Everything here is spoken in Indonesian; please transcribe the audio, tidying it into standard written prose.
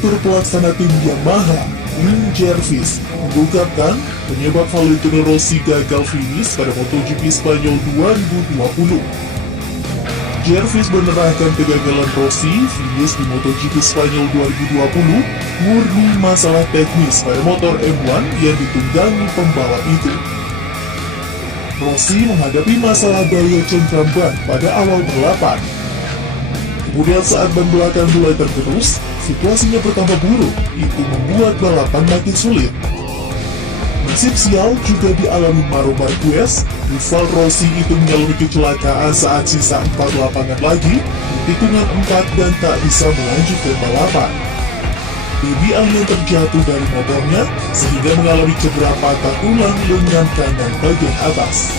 Direktur Pelaksana Tim Yamaha, Lynn Jervis, mengungkapkan penyebab Valentino Rossi gagal finish pada MotoGP Spanyol 2020. Jervis menerangkan kegagalan Rossi finish di MotoGP Spanyol 2020 murni masalah teknis pada motor M1 yang ditunggangi pembalap itu. Rossi menghadapi masalah daya cengkram ban pada awal balapan. Kemudian saat ban belakang mulai tergerus, situasinya bertambah buruk, itu membuat balapan makin sulit. Nasib sial juga dialami Marc Marquez. Rival Rossi itu mengalami kecelakaan saat sisa 4 lapangan lagi di tikungan 4 dan tak bisa melanjutkan balapan. Baby alien terjatuh dari motornya sehingga mengalami cedera patah tulang lengan kanan bagian atas.